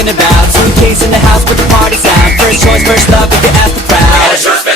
talking about. Two in the house with the party sound First choice, first love if you ask the crowd.